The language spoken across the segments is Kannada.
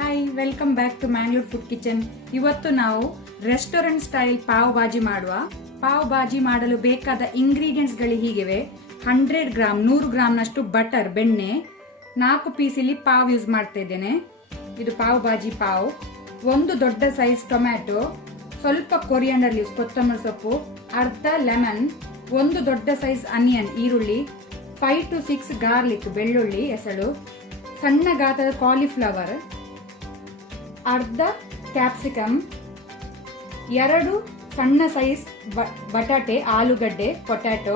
Hi, welcome back to Mangalore food kitchen. ಇವತ್ತು ನಾವು ರೆಸ್ಟೋರೆಂಟ್ ಸ್ಟೈಲ್ ಪಾವ್ ಭಾಜಿ ಮಾಡುವ. ಪಾವ್ ಭಾಜಿ ಮಾಡಲು ಬೇಕಾದ ಇಂಗ್ರೀಡಿಯೆಂಟ್ಸ್ ಗಳು ಹೀಗಿವೆ. 100 ಗ್ರಾಮ್ 100 ಗ್ರಾಮ್ನಷ್ಟು ಬಟರ್ ಬೆಣ್ಣೆ, 4 ಪೀಸ್ ಇಲ್ಲಿ ಪಾವ್ ಯೂಸ್ ಮಾಡ್ತಾ ಇದ್ದೇನೆ. ಇದು ಪಾವ್ ಭಾಜಿ ಪಾವ್. ಒಂದು ದೊಡ್ಡ ಸೈಜ್ ಟೊಮ್ಯಾಟೊ, ಸ್ವಲ್ಪ ಕೊರಿಯಂಡರ್ ಲೀವ್ಸ್ ಕೊತ್ತಂಬರಿ ಸೊಪ್ಪು, ಅರ್ಧ ಲೆಮನ್, ಒಂದು ದೊಡ್ಡ ಸೈಜ್ ಅನಿಯನ್ ಈರುಳ್ಳಿ, 5 to 6 ಗಾರ್ಲಿಕ್ ಬೆಳ್ಳುಳ್ಳಿ ಎಸಳು, ಸಣ್ಣ ಗಾತ್ರದ ಕಾಲಿಫ್ಲವರ್, ಅರ್ಧ ಕ್ಯಾಪ್ಸಿಕಮ್, 2 ಸಣ್ಣ ಸೈಜ್ ಬಟಾಟೆ ಆಲೂಗಡ್ಡೆ ಪೊಟ್ಯಾಟೊ,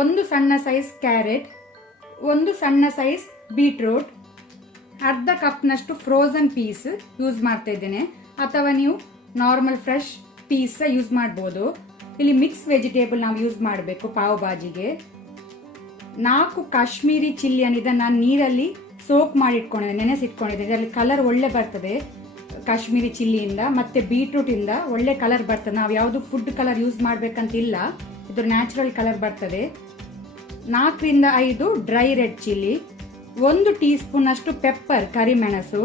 1 ಸಣ್ಣ ಸೈಜ್ ಕ್ಯಾರೆಟ್, 1 ಸಣ್ಣ ಸೈಜ್ ಬೀಟ್ರೂಟ್, ಅರ್ಧ ಕಪ್ನಷ್ಟು ಫ್ರೋಸನ್ ಪೀಸ್ ಯೂಸ್ ಮಾಡ್ತಾ ಇದ್ದೇನೆ, ಅಥವಾ ನೀವು ನಾರ್ಮಲ್ ಫ್ರೆಶ್ ಪೀಸ್ ಯೂಸ್ ಮಾಡಬಹುದು. ಇಲ್ಲಿ ಮಿಕ್ಸ್ ವೆಜಿಟೇಬಲ್ ನಾವು ಯೂಸ್ ಮಾಡಬೇಕು ಪಾವ್ ಭಾಜಿಗೆ. 4 ಕಾಶ್ಮೀರಿ ಚಿಲ್ಲಿಯನ್ನು ಇದನ್ನ ನಾನು ನೀರಲ್ಲಿ ಸೋಕ್ ಮಾಡಿ ಇಟ್ಕೊಂಡಿದ್ದೇನೆ, ನೆನೆಸಿಟ್ಕೊಂಡಿದ್ದೇನೆ. ಇದರಲ್ಲಿ ಕಲರ್ ಒಳ್ಳೆ ಬರ್ತದೆ ಕಾಶ್ಮೀರಿ ಚಿಲ್ಲಿಯಿಂದ, ಮತ್ತೆ ಬೀಟ್ರೂಟ್ ಇಂದ ಒಳ್ಳೆ ಕಲರ್ ಬರ್ತದೆ. ನಾವು ಯಾವುದು ಫುಡ್ ಕಲರ್ ಯೂಸ್ ಮಾಡ್ಬೇಕಂತಿಲ್ಲ, ಇದು ನ್ಯಾಚುರಲ್ ಕಲರ್ ಬರ್ತದೆ. 4 ರಿಂದ 5 dry red chilli, 1 tea spoon ಅಷ್ಟು ಪೆಪ್ಪರ್ ಕರಿಮೆಣಸು,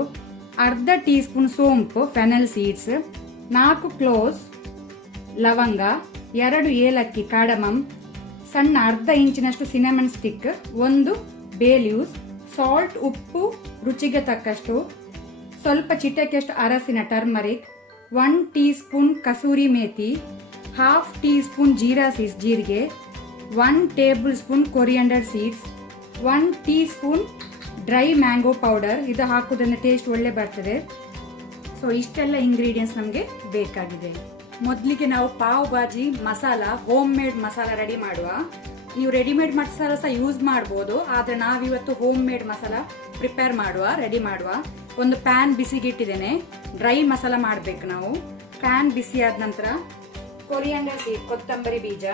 ಅರ್ಧ ಟೀ ಸ್ಪೂನ್ ಸೋಂಪು ಫೆನಲ್ ಸೀಡ್ಸ್, 4 ಕ್ಲೋವ್ಸ್ ಲವಂಗ, 2 ಏಲಕ್ಕಿ ಕಾರ್ಡಮಮ್, ಸಣ್ಣ ಅರ್ಧ ಇಂಚಿನಷ್ಟು ಸಿನಮನ್ ಸ್ಟಿಕ್, 1 ಬೇ ಲೀವ್ಸ್, ಸಾಲ್ಟ್ ಉಪ್ಪು ರುಚಿಗೆ ತಕ್ಕಷ್ಟು, ಸ್ವಲ್ಪ ಚಿಟಕೆಯಷ್ಟು ಅರಸಿನ turmeric, 1 tea spoon kasuri methi, 1/2 tea spoon jeera seeds ಜೀರಿಗೆ, 1 table spoon coriander seeds, 1 tea spoon dry mango powder. ಇದು ಹಾಕುವುದರಿಂದ ಟೇಸ್ಟ್ ಒಳ್ಳೆ ಬರ್ತದೆ. ಸೊ ಇಷ್ಟೆಲ್ಲ ಇಂಗ್ರೀಡಿಯೆಂಟ್ಸ್ ನಮಗೆ ಬೇಕಾಗಿದೆ. ಮೊದಲಿಗೆ ನಾವು pav bhaji masala, home made masala ready ಮಾಡುವ. ನೀವು ರೆಡಿಮೇಡ್ ಮಸಾಲ ಸಹ ಯೂಸ್ ಮಾಡಬಹುದು, ಆದ್ರೆ ನಾವಿವತ್ತು ಹೋಮ್ ಮೇಡ್ ಮಸಾಲ ಪ್ರಿಪೇರ್ ಮಾಡುವ, ರೆಡಿ ಮಾಡುವ. ಒಂದು ಪ್ಯಾನ್ ಬಿಸಿಗೆ ಇಟ್ಟಿದ್ದೇನೆ. ಡ್ರೈ ಮಸಾಲ ಮಾಡಬೇಕು ನಾವು. ಪ್ಯಾನ್ ಬಿಸಿ ಆದ ನಂತರ ಕೊರಿಯಂಡರ್ ಸೀಡ್ ಕೊತ್ತಂಬರಿ ಬೀಜ,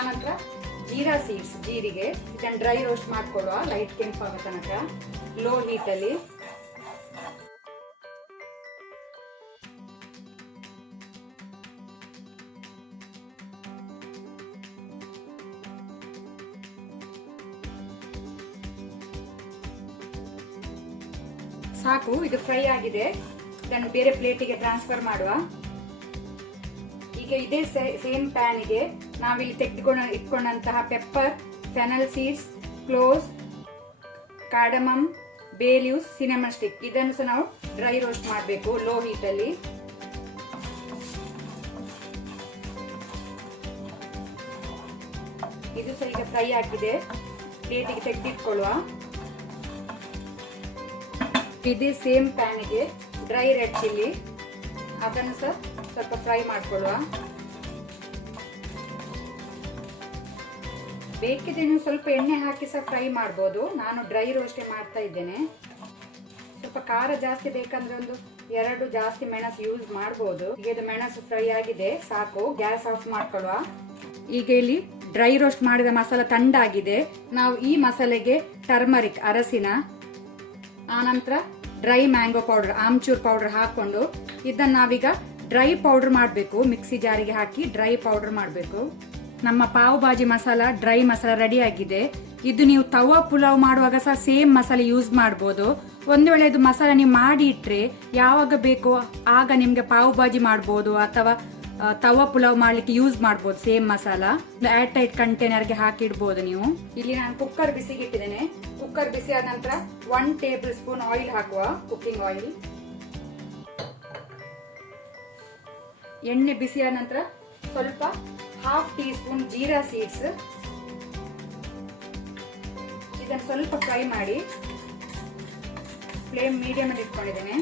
ಆನಂತರ ಜೀರಾ ಸೀಡ್ಸ್ ಜೀರಿಗೆ, ಇದನ್ನು ಡ್ರೈ ರೋಸ್ಟ್ ಮಾಡ್ಕೊಳ್ಳುವ ಲೈಟ್ ಕೆಂಪಾಗೋ ತನಕ ಲೋ ಹೀಟ್ ಅಲ್ಲಿ. ಸಾಕು, ಇದು ಫ್ರೈ ಆಗಿದೆ. ಇದನ್ನು ಬೇರೆ ಪ್ಲೇಟಿಗೆ ಟ್ರಾನ್ಸ್ಫರ್ ಮಾಡುವ. ಈಗ ಇದೇ ಸೇಮ್ ಪ್ಯಾನ್ಗೆ ನಾವಿಲ್ಲಿ ಇಟ್ಕೊಂಡಂತಹ pepper, fennel seeds, cloves, cardamom, ಬೇ ಲೀವ್ಸ್, ಸಿನಮನ್ ಸ್ಟಿಕ್, ಇದನ್ನು ಸಹ ನಾವು ಡ್ರೈ ರೋಸ್ಟ್ ಮಾಡಬೇಕು ಲೋ ಹೀಟ್ ಅಲ್ಲಿ. ಇದು ಸಹ ಈಗ ಫ್ರೈ ಆಗಿದೆ, ಪ್ಲೇಟಿಗೆ ತೆಗೆದಿಟ್ಕೊಳ್ಳುವ. ಇದೇ ಸೇಮ್ ಪ್ಯಾನ್ಗೆ ಡ್ರೈ ರೆಡ್ ಚಿಲ್ಲಿ, ಅದನ್ನು ಸಹ ಸ್ವಲ್ಪ ಫ್ರೈ ಮಾಡ್ಕೊಳ್ಳುವ. ಬೇಕಿದ್ರೆ ನೀವು ಸ್ವಲ್ಪ ಎಣ್ಣೆ ಹಾಕಿ ಸಹ ಫ್ರೈ ಮಾಡಬಹುದು. ನಾನು ಡ್ರೈ ರೋಸ್ಟೇ ಮಾಡ್ತಾ ಇದ್ದೇನೆ. ಸ್ವಲ್ಪ ಖಾರ ಜಾಸ್ತಿ ಬೇಕಂದ್ರೆ 2 ಜಾಸ್ತಿ ಮೆಣಸು ಯೂಸ್ ಮಾಡಬಹುದು. ಈಗ ಇದು ಮೆಣಸು ಫ್ರೈ ಆಗಿದೆ, ಸಾಕು. ಗ್ಯಾಸ್ ಆಫ್ ಮಾಡ್ಕೊಳ್ಳುವ. ಈಗ ಇಲ್ಲಿ ಡ್ರೈ ರೋಸ್ಟ್ ಮಾಡಿದ ಮಸಾಲ ತಣ್ಣಾಗಿದೆ. ನಾವು ಈ ಮಸಾಲೆಗೆ ಟರ್ಮರಿಕ್ ಅರಸಿನ, ಆನಂತರ dry mango powder, amchur powder ಹಾಕೊಂಡು ಇದನ್ನ ನಾವೀಗ ಡ್ರೈ ಪೌಡರ್ ಮಾಡಬೇಕು. ಮಿಕ್ಸಿ ಜಾರಿಗೆ ಹಾಕಿ ಡ್ರೈ ಪೌಡರ್ ಮಾಡಬೇಕು. ನಮ್ಮ ಪಾವ್ ಭಾಜಿ ಮಸಾಲ, ಡ್ರೈ ಮಸಾಲ ರೆಡಿ ಆಗಿದೆ. ಇದು ನೀವು ತವಾ ಪುಲಾವ್ ಮಾಡುವಾಗ ಸಹ ಸೇಮ್ ಮಸಾಲೆ ಯೂಸ್ ಮಾಡಬಹುದು. ಒಂದು ವೇಳೆ ಇದು ಮಸಾಲ ನೀವು ಮಾಡಿ ಇಟ್ರೆ ಯಾವಾಗ ಬೇಕೋ ಆಗ ನಿಮ್ಗೆ ಪಾವ್ ಭಾಜಿ ಮಾಡಬಹುದು, ಅಥವಾ ತವಾ ಪುಲಾವ್ ಮಾಡ್ಲಿಕ್ಕೆ ಯೂಸ್ ಮಾಡಬಹುದು ಸೇಮ್ ಮಸಾಲ. ಏರ್ ಟೈಟ್ ಕಂಟೈನರ್ಗೆ ಹಾಕಿ ಇಡಬಹುದು ನೀವು. ಇಲ್ಲಿ ನಾನು ಕುಕ್ಕರ್ ಬಿಸಿಗೆ ಇಟ್ಟಿದ್ದೇನೆ. ಕುಕ್ಕರ್ ಬಿಸಿ ಆದ ನಂತರ 1 ಟೇಬಲ್ ಸ್ಪೂನ್ ಆಯಿಲ್ ಹಾಕುವ, ಕುಕಿಂಗ್ ಆಯಿಲ್. ಎಣ್ಣೆ ಬಿಸಿ ಆದ ನಂತರ ಸ್ವಲ್ಪ 1/2 ಟೀ ಸ್ಪೂನ್ ಜೀರಾ ಸೀಡ್ಸ್, ಇದನ್ನು ಸ್ವಲ್ಪ ಫ್ರೈ ಮಾಡಿ. ಫ್ಲೇಮ್ ಮೀಡಿಯಂ ಅಲ್ಲಿ ಇಟ್ಕೊಂಡಿದ್ದೇನೆ.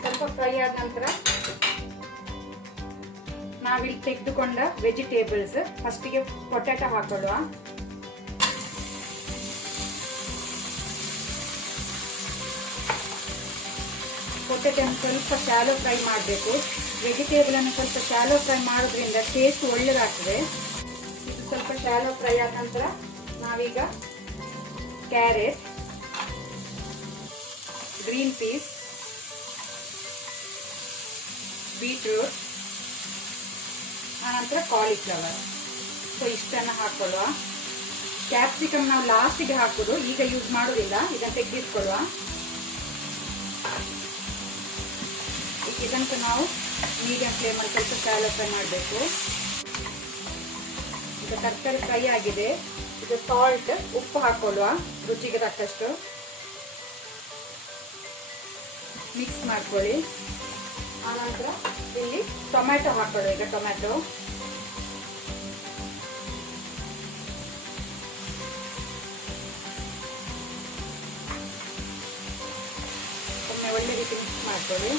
ಸ್ವಲ್ಪ ಫ್ರೈ ಆದ ನಂತರ ನಾವಿಲ್ಲಿ ತೆಗೆದುಕೊಂಡ ವೆಜಿಟೇಬಲ್ಸ್, ಫಸ್ಟಿಗೆ ಪೊಟ್ಯಾಟೊ ಹಾಕೊಳ್ಳುವ. ಪೊಟ್ಯಾಟೊ ಸ್ವಲ್ಪ ಶಾಲೋ ಫ್ರೈ ಮಾಡಬೇಕು. ವೆಜಿಟೇಬಲ್ ಅನ್ನು ಸ್ವಲ್ಪ ಶಾಲೋ ಫ್ರೈ ಮಾಡೋದ್ರಿಂದ ಟೇಸ್ಟ್ ಒಳ್ಳೆದಾಗ್ತದೆ. ಇದು ಸ್ವಲ್ಪ ಶಾಲೋ ಫ್ರೈ ಆದ ನಂತರ ನಾವೀಗ ಕ್ಯಾರೆಟ್, ಗ್ರೀನ್ ಪೀಸ್, ಬೀಟ್ರೂಟ್, ಆನಂತರ ಕಾಲಿಫ್ಲವರ್, ಸೊ ಇಷ್ಟನ್ನು ಹಾಕೊಳ್ಳುವ. ಕ್ಯಾಪ್ಸಿಕಮ್ ನಾವು ಲಾಸ್ಟಿಗೆ ಹಾಕೋದು, ಈಗ ಯೂಸ್ ಮಾಡೋದಿಲ್ಲ. ಇದನ್ನು ತೆಗೆದಿಟ್ಕೊಳ್ಳುವ. ಈಗ ಇದನ್ನು ನಾವು ಮೀಡಿಯಂ ಫ್ಲೇಮಲ್ಲಿ ಸ್ವಲ್ಪ ಶಾಲೋ ಫ್ರೈ ಮಾಡಬೇಕು. ಈಗ ತರಕಾರಿ ಫ್ರೈ ಆಗಿದೆ. ಇದು ಸಾಲ್ಟ್, ಉಪ್ಪು ಹಾಕೊಳ್ಳುವ ರುಚಿಗೆ ತಕ್ಕಷ್ಟು. ಮಿಕ್ಸ್ ಮಾಡ್ಕೊಳ್ಳಿ. ಆನಂತರ ಇಲ್ಲಿ ಟೊಮ್ಯಾಟೊ ಹಾಕೊಳ್ಳಿ. ಈಗ ಟೊಮ್ಯಾಟೊ ಒಮ್ಮೆ ಒಳ್ಳೆ ರೀತಿ ಮಿಕ್ಸ್ ಮಾಡ್ಕೊಳ್ಳಿ.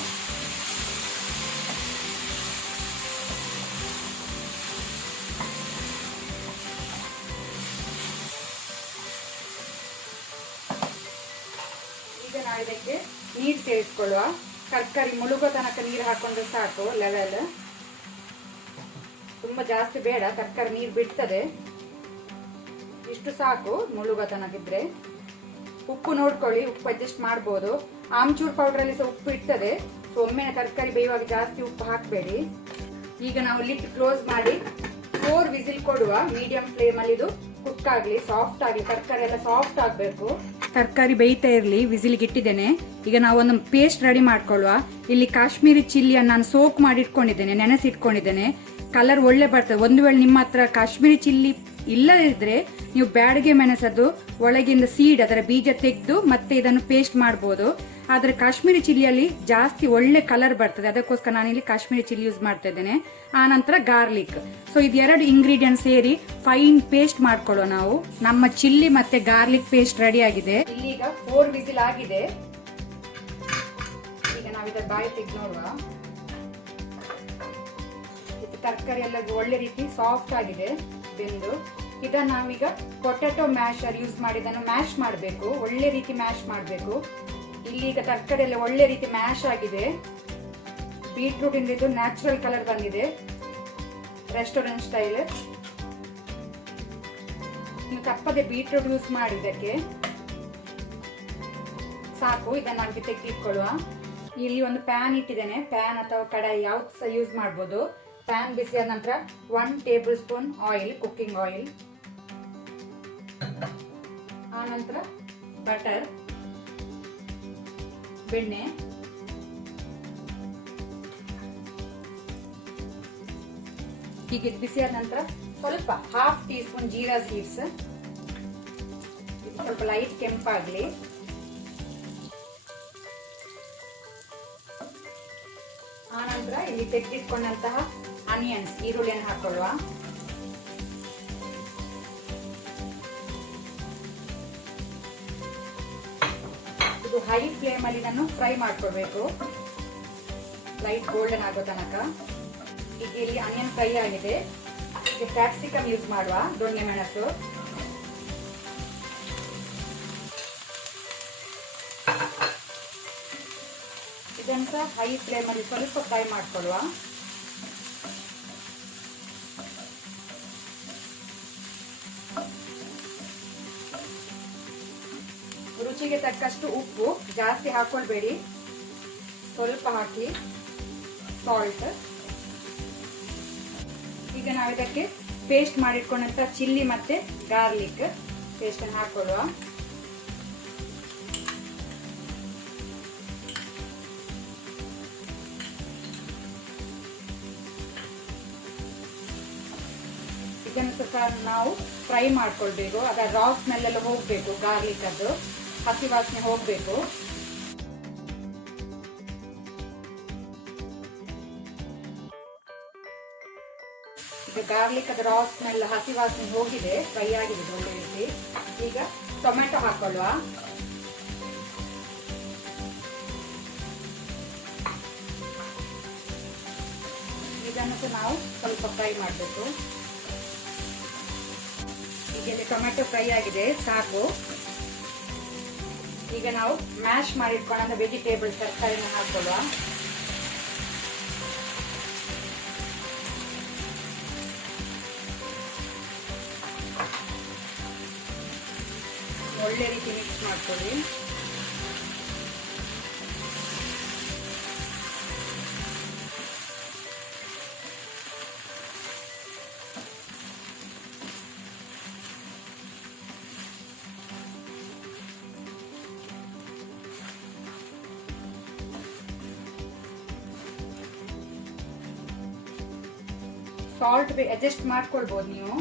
ಈಗ ನಾವು ಇದಕ್ಕೆ ನೀರು ಸೇರಿಸ್ಕೊಳ್ಳುವ. ತರಕಾರಿ ಮುಳುಗೋ ತನಕ ನೀರು ಹಾಕೊಂಡ್ರೆ ಸಾಕು. ಲೆವೆಲ್ ತುಂಬಾ ಜಾಸ್ತಿ ಬೇಡ, ತರಕಾರಿ ನೀರು ಬಿಡ್ತದೆ. ಇಷ್ಟು ಸಾಕು ಮುಳುಗೋ ತನಕ ಇದ್ರೆ. ಉಪ್ಪು ನೋಡ್ಕೊಳ್ಳಿ, ಉಪ್ಪು ಅಡ್ಜಸ್ಟ್ ಮಾಡ್ಬೋದು. ಆಮ್ಚೂರ್ ಪೌಡರ್ ಅಲ್ಲಿ ಸಹ ಉಪ್ಪು ಇರ್ತದೆ. ಸೊ ಒಮ್ಮೆ ತರಕಾರಿ ಬೇಯುವಾಗ ಜಾಸ್ತಿ ಉಪ್ಪು ಹಾಕಬೇಡಿ. ಈಗ ನಾವು ಲಿಡ್ ಕ್ಲೋಸ್ ಮಾಡಿ 4 ವಿಸಿಲ್ ಕೊಡುವ. ಮೀಡಿಯಂ ಫ್ಲೇಮ್ ಅಲ್ಲಿ ಇದು ಕುಕ್ ಆಗ್ಲಿ, ಸಾಫ್ಟ್ ಆಗ್ಲಿ. ತರಕಾರಿ ಎಲ್ಲ ಸಾಫ್ಟ್ ಆಗ್ಬೇಕು. ತರಕಾರಿ ಬೇಯ್ತಾ ಇರ್ಲಿ. ವಿಸಿಲ್ಗೆ ಇಟ್ಟಿದ್ದೇನೆ. ಈಗ ನಾವು ಒಂದು ಪೇಸ್ಟ್ ರೆಡಿ ಮಾಡ್ಕೊಳ್ಳುವ. ಇಲ್ಲಿ ಕಾಶ್ಮೀರಿ ಚಿಲ್ಲಿಯನ್ನು ನಾನು ಸೋಕ್ ಮಾಡಿ ಇಟ್ಕೊಂಡಿದ್ದೇನೆ, ನೆನೆಸಿಟ್ಕೊಂಡಿದ್ದೇನೆ. ಕಲರ್ ಒಳ್ಳೆ ಬರ್ತದೆ. ಒಂದು ವೇಳೆ ನಿಮ್ಮ ಹತ್ರ ಕಾಶ್ಮೀರಿ ಚಿಲ್ಲಿ ಇಲ್ಲದಿದ್ರೆ ನೀವು ಬ್ಯಾಡಗೆ ಮೆಣಸದ್ದು ಒಳಗಿಂದ ಸೀಡ್, ಅದರ ಬೀಜ ತೆಗೆದು ಮತ್ತೆ ಇದನ್ನು ಪೇಸ್ಟ್ ಮಾಡಬಹುದು. ಆದ್ರೆ ಕಾಶ್ಮೀರಿ ಚಿಲ್ಲಿಯಲ್ಲಿ ಜಾಸ್ತಿ ಒಳ್ಳೆ ಕಲರ್ ಬರ್ತದೆ. ಅದಕ್ಕೋಸ್ಕರ ನಾನು ಇಲ್ಲಿ ಕಾಶ್ಮೀರಿ ಚಿಲ್ಲಿ ಯೂಸ್ ಮಾಡ್ತಾ ಇದ್ದೇನೆ. ಆ ನಂತರ ಗಾರ್ಲಿಕ್. ಸೊ ಇದೆರಡು ಇಂಗ್ರೀಡಿಯೆಂಟ್ ಸೇರಿ ಫೈನ್ ಪೇಸ್ಟ್ ಮಾಡ್ಕೊಳ್ಳುವ ನಾವು. ನಮ್ಮ ಚಿಲ್ಲಿ ಮತ್ತೆ ಗಾರ್ಲಿಕ್ ಪೇಸ್ಟ್ ರೆಡಿ ಆಗಿದೆ. ಇಲ್ಲಿ ಈಗ 4 ವಿಸಿಲ್ ಆಗಿದೆ. ಈಗ ನಾವಿದ ಬಾಯಿ ತೆಗೆದು ನೋಡುವ. ತರಕಾರಿ ಎಲ್ಲ ಒಳ್ಳೆ ರೀತಿ ಸಾಫ್ಟ್ ಆಗಿದೆ ಬೆಂದು. ಇದನ್ನ ನಾವೀಗ ಪೊಟ್ಯಾಟೊ ಮ್ಯಾಶರ್ ಯೂಸ್ ಮಾಡಿ ಇದನ್ನು ಮ್ಯಾಶ್ ಮಾಡಬೇಕು. ಒಳ್ಳೆ ರೀತಿ ಮ್ಯಾಶ್ ಮಾಡಬೇಕು. ಇಲ್ಲಿ ಈಗ ತರಕಾರಿ ಎಲ್ಲ ಒಳ್ಳೆ ರೀತಿ ಮ್ಯಾಶ್ ಆಗಿದೆ. ಬೀಟ್ರೂಟ್ ಇಂದ ಇದು ನ್ಯಾಚುರಲ್ ಕಲರ್ ಬಂದಿದೆ, ರೆಸ್ಟೋರೆಂಟ್ ಸ್ಟೈಲ್. ನೀವು ತಪ್ಪದೆ ಬೀಟ್ರೂಟ್ ಯೂಸ್ ಮಾಡಿ. ಇದಕ್ಕೆ ಸಾಕು. ಇದನ್ನ ನಮಗೆ ತೆಗೆದಿಟ್ಕೊಳ್ಳುವ. ಇಲ್ಲಿ ಒಂದು ಪ್ಯಾನ್ ಇಟ್ಟಿದ್ದೇನೆ. ಪ್ಯಾನ್ ಅಥವಾ ಕಡಾಯಿ ಯಾವ್ದು ಸಹ ಯೂಸ್ ಮಾಡಬಹುದು. ಪ್ಯಾನ್ ಬಿಸಿ ಆದ ನಂತರ 1 table spoon oil, cooking oil. ಆ ನಂತರ ಬಟರ್, ಬೆಣ್ಣೆ. ಹೀಗೆ ಬಿಸಿ ಆದ ನಂತರ ಸ್ವಲ್ಪ 1/2 ಟೀ ಸ್ಪೂನ್ ಜೀರಾ ಸೀಡ್ಸ್. ಸ್ವಲ್ಪ ಲೈಟ್ ಕೆಂಪಾಗ್ಲಿ. ಆನಂತರ ಇಲ್ಲಿ ತೆಗೆದಿಟ್ಕೊಂಡಂತಹ ಆನಿಯನ್ಸ್, ಈರುಳ್ಳಿಯನ್ನು ಹಾಕೊಳ್ಳುವ. ಇದು ಹೈ ಫ್ಲೇಮ್ ಅಲ್ಲಿ ಇದನ್ನು ಫ್ರೈ ಮಾಡ್ಕೊಳ್ಬೇಕು, ಲೈಟ್ ಗೋಲ್ಡನ್ ಆಗೋ ತನಕ. ಈಗ ಇಲ್ಲಿ ಆನಿಯನ್ ಫ್ರೈ ಆಗಿದೆ. ಈಗ ಕ್ಯಾಪ್ಸಿಕಮ್ ಯೂಸ್ ಮಾಡುವ, ದೊಣ್ಣೆ ಮೆಣಸು. ಇದನ್ನು ಸಹ ಹೈ ಫ್ಲೇಮ್ ಅಲ್ಲಿ ಸ್ವಲ್ಪ ಫ್ರೈ ಮಾಡ್ಕೊಳ್ಳುವ. ರುಚಿಗೆ ತಕ್ಕಷ್ಟು ಉಪ್ಪು, ಜಾಸ್ತಿ ಹಾಕೊಳ್ಬೇಡಿ, ಸ್ವಲ್ಪ ಹಾಕಿ. ಸಾಲ್ಟ್. ಈಗ ನಾವು ಇದಕ್ಕೆ ಪೇಸ್ಟ್ ಮಾಡಿಟ್ಕೊಂಡಂತ ಚಿಲ್ಲಿ ಮತ್ತೆ ಗಾರ್ಲಿಕ್ ಪೇಸ್ಟ್ ಅನ್ನು ಹಾಕೊಳ್ಳುವ. ಇದನ್ನು ಸ್ವಲ್ಪ ನಾವು ಫ್ರೈ ಮಾಡ್ಕೊಳ್ಬೇಕು. ಅದರ ರಾ ಸ್ಮೆಲ್ ಎಲ್ಲ ಹೋಗ್ಬೇಕು, ಗಾರ್ಲಿಕ್ ಅದು ಹಸಿ ವಾಸನೆ ಹೋಗ್ಬೇಕು. ಈಗ ಗಾರ್ಲಿಕ್ ಅದರ ರಾ ಸ್ಮೆಲ್, ಹಸಿ ವಾಸನೆ ಹೋಗಿದೆ, ಫ್ರೈ ಆಗಿದೆ ಒಳ್ಳೆ ರೀತಿ. ಈಗ ಟೊಮ್ಯಾಟೊ ಹಾಕೊಳ್ಳುವ. ಇದನ್ನು ಸಹ ನಾವು ಸ್ವಲ್ಪ ಫ್ರೈ ಮಾಡಬೇಕು. ಈಗ ಟೊಮ್ಯಾಟೊ ಫ್ರೈ ಆಗಿದೆ, ಸಾಕು. ಈಗ ನಾವು ಮ್ಯಾಶ್ ಮಾಡಿಟ್ಕೊಂಡ ವೆಜಿಟೇಬಲ್ ತರಕಾರಿನ ಹಾಕೊಳ್ಳುವ. ಒಳ್ಳೆ ರೀತಿ ಮಿಕ್ಸ್ ಮಾಡ್ಕೊಳ್ಳಿ. ಸಾಲ್ಟ್ ಅಡ್ಜಸ್ಟ್ ಮಾಡ್ಕೊಳ್ಬಹುದು ನೀವು.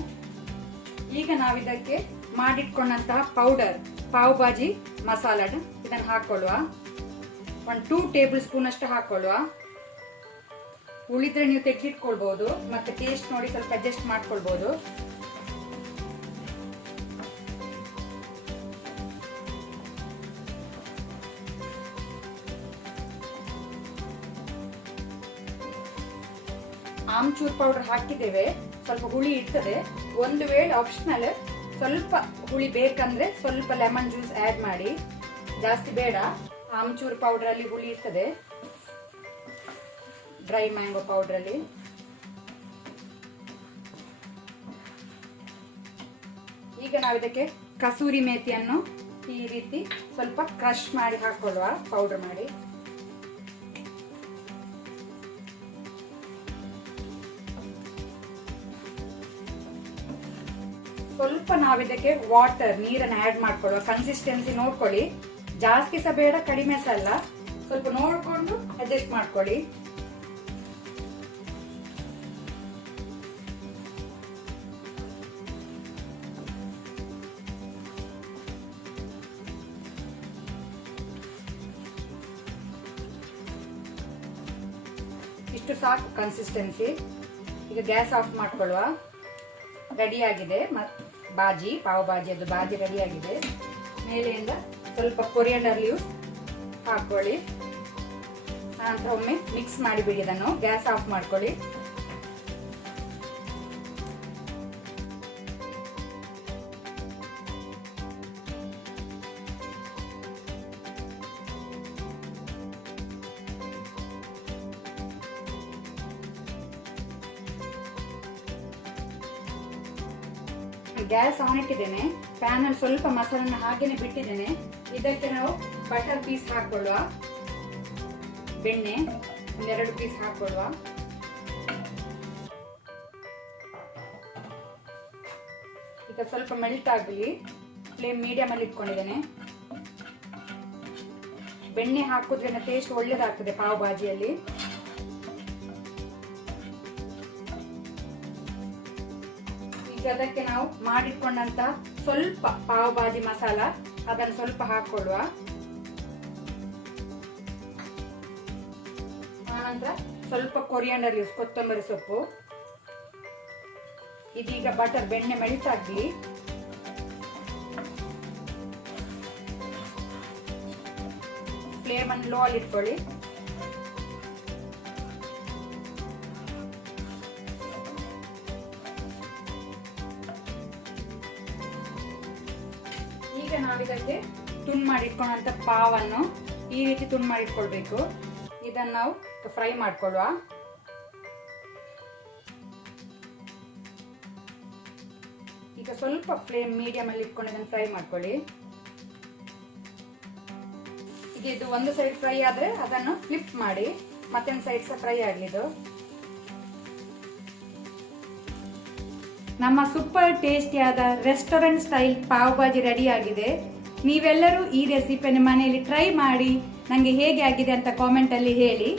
ಈಗ ನಾವಿದಕ್ಕೆ ಮಾಡಿಟ್ಕೊಂಡಂತಹ ಪೌಡರ್ ಪಾವ್ ಭಾಜಿ ಮಸಾಲ ಇದನ್ನು ಹಾಕೊಳ್ಳುವ. 1-2 ಟೇಬಲ್ ಸ್ಪೂನ್ ಅಷ್ಟು ಹಾಕೊಳ್ಳುವ. ಉಳಿದ್ರೆ ನೀವು ತೆಗೆದಿಟ್ಕೊಳ್ಬಹುದು, ಮತ್ತೆ ಟೇಸ್ಟ್ ನೋಡಿ ಸ್ವಲ್ಪ ಅಡ್ಜಸ್ಟ್ ಮಾಡ್ಕೊಳ್ಬಹುದು. ಆಮ್ಚೂರ್ ಪೌಡರ್ ಹಾಕಿದ್ದೇವೆ, ಸ್ವಲ್ಪ ಹುಳಿ ಇರ್ತದೆ. ಒಂದು ವೇಳೆ ಆಪ್ಷನಲ್ ಸ್ವಲ್ಪ ಹುಳಿ ಬೇಕಂದ್ರೆ ಸ್ವಲ್ಪ ಲೆಮನ್ ಜ್ಯೂಸ್ ಆಡ್ ಮಾಡಿ, ಜಾಸ್ತಿ ಬೇಡ. ಆಮ್ಚೂರ್ ಪೌಡರ್ ಅಲ್ಲಿ ಹುಳಿ ಇರ್ತದೆ, ಡ್ರೈ ಮ್ಯಾಂಗೋ ಪೌಡರ್ ಅಲ್ಲಿ. ಈಗ ನಾವು ಇದಕ್ಕೆ ಕಸೂರಿ ಮೇಥಿಯನ್ನು ಈ ರೀತಿ ಸ್ವಲ್ಪ ಕ್ರಶ್ ಮಾಡಿ ಹಾಕೊಳ್ಳುವ, ಪೌಡರ್ ಮಾಡಿ. ಸ್ವಲ್ಪ ನಾವಿದಕ್ಕೆ ವಾಟರ್ ನೀರನ್ನು ಆಡ್ ಮಾಡ್ಕೊಳ್ಳುವ. ಕನ್ಸಿಸ್ಟೆನ್ಸಿ ನೋಡ್ಕೊಳ್ಳಿ, ಜಾಸ್ತಿ ಸಹ ಬೇಡ ಕಡಿಮೆ ಸಹ ಅಲ್ಲ, ಸ್ವಲ್ಪ ನೋಡ್ಕೊಂಡು ಅಡ್ಜಸ್ಟ್ ಮಾಡ್ಕೊಳ್ಳಿ. ಇಷ್ಟು ಸಾಕು ಕನ್ಸಿಸ್ಟೆನ್ಸಿ. ಈಗ ಗ್ಯಾಸ್ ಆಫ್ ಮಾಡ್ಕೊಳ್ಳುವ. ರೆಡಿ ಆಗಿದೆ ಬಾಜಿ, ಪಾವ್ ಭಾಜಿ ಅದು ಬಾಜಿ ರೆಡಿ ಆಗಿದೆ. ಮೇಲೆಯಿಂದ ಸ್ವಲ್ಪ ಕೊರಿಯಂಡರ್ ಲೀವ್ಸ್ ಹಾಕೊಳ್ಳಿ. ನಂತರ ಒಮ್ಮೆ ಮಿಕ್ಸ್ ಮಾಡಿಬಿಡಿ. ಇದನ್ನು ಗ್ಯಾಸ್ ಆಫ್ ಮಾಡ್ಕೊಳ್ಳಿ. ಗ್ಯಾಸ್ ಆನ್ ಇಟ್ಟಿದ್ದೇನೆ. ಪ್ಯಾನ್ ಅಲ್ಲಿ ಸ್ವಲ್ಪ ಮಸಾಲನ್ನ ಹಾಗೇನೆ ಬಿಟ್ಟಿದ್ದೇನೆ. ಇದಕ್ಕೆ ನಾವು ಬಟರ್ ಪೀಸ್ ಹಾಕೊಳ್ಳುವ. ಬೆಣ್ಣೆ 2 ಪೀಸ್ ಹಾಕೊಳ್ಳುವ. ಈಗ ಸ್ವಲ್ಪ ಮೆಲ್ಟ್ ಆಗಲಿ. ಫ್ಲೇಮ್ ಮೀಡಿಯಂ ಅಲ್ಲಿ ಇಟ್ಕೊಂಡಿದ್ದೇನೆ. ಬೆಣ್ಣೆ ಹಾಕುದ್ರಿಂದ ಟೇಸ್ಟ್ ಒಳ್ಳೇದಾಗ್ತದೆ ಪಾವ್ ಭಾಜಿಯಲ್ಲಿ. ಅದಕ್ಕೆ ನಾವು ಮಾಡಿಟ್ಕೊಂಡಂತ ಸ್ವಲ್ಪ ಪಾವ್ ಭಾಜಿ ಮಸಾಲ ಅದನ್ನು ಸ್ವಲ್ಪ ಹಾಕೊಳ್ಳುವ. ಆನಂತರ ಸ್ವಲ್ಪ ಕೊರಿಯಂಡರ್ ಲೀವ್ಸ್, ಕೊತ್ತಂಬರಿ ಸೊಪ್ಪು. ಇದೀಗ ಬಟರ್ ಬೆಣ್ಣೆ ಮೆಲ್ಟ್ ಆಗಲಿ. ಫ್ಲೇಮ್ ಅನ್ನು ಲೋ ಅಲ್ಲಿ ಇಟ್ಕೊಳ್ಳಿ. ಈಗ ನಾವಿದಕ್ಕೆ ತುಂಡು ಮಾಡಿಟ್ಕೊಂಡಂತ ಪಾವನ್ನು ಈ ರೀತಿ ತುಂಡು ಮಾಡಿಟ್ಕೊಳ್ಬೇಕು. ಇದನ್ನು ನಾವು ಫ್ರೈ ಮಾಡ್ಕೊಳ್ಳುವ. ಈಗ ಸ್ವಲ್ಪ ಫ್ಲೇಮ್ ಮೀಡಿಯಂ ಅಲ್ಲಿ ಇಟ್ಕೊಂಡು ಇದನ್ನು ಫ್ರೈ ಮಾಡ್ಕೊಳ್ಳಿ. ಈಗ ಇದು ಒಂದು ಸೈಡ್ ಫ್ರೈ ಆದ್ರೆ ಅದನ್ನು ಫ್ಲಿಪ್ ಮಾಡಿ, ಮತ್ತೊಂದು ಸೈಡ್ ಸಹ ಫ್ರೈ ಆಗಲಿದ್ದು. ನಮ್ಮ ಸೂಪರ್ ಟೇಸ್ಟಿಯಾದ restaurant style pav bhaji ready ಆಗಿದೆ. ನೀವೆಲ್ಲರೂ ಈ ರೆಸಿಪಿಯನ್ನು ಮನೆಯಲ್ಲಿ ಟ್ರೈ ಮಾಡಿ ನನಗೆ ಹೇಗೆ ಆಗಿದೆ ಅಂತ ಕಾಮೆಂಟ್ ಅಲ್ಲಿ ಹೇಳಿ.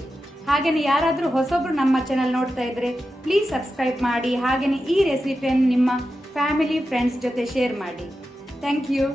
ಹಾಗೆಯೇ ಯಾರಾದರೂ ಹೊಸಬ್ರು ನಮ್ಮ ಚಾನಲ್ ನೋಡ್ತಾ ಇದ್ರೆ ಪ್ಲೀಸ್ ಸಬ್ಸ್ಕ್ರೈಬ್ ಮಾಡಿ. ಹಾಗೆಯೇ ಈ ರೆಸಿಪಿಯನ್ನು ನಿಮ್ಮ ಫ್ಯಾಮಿಲಿ ಫ್ರೆಂಡ್ಸ್ ಜೊತೆ ಶೇರ್ ಮಾಡಿ. Thank you.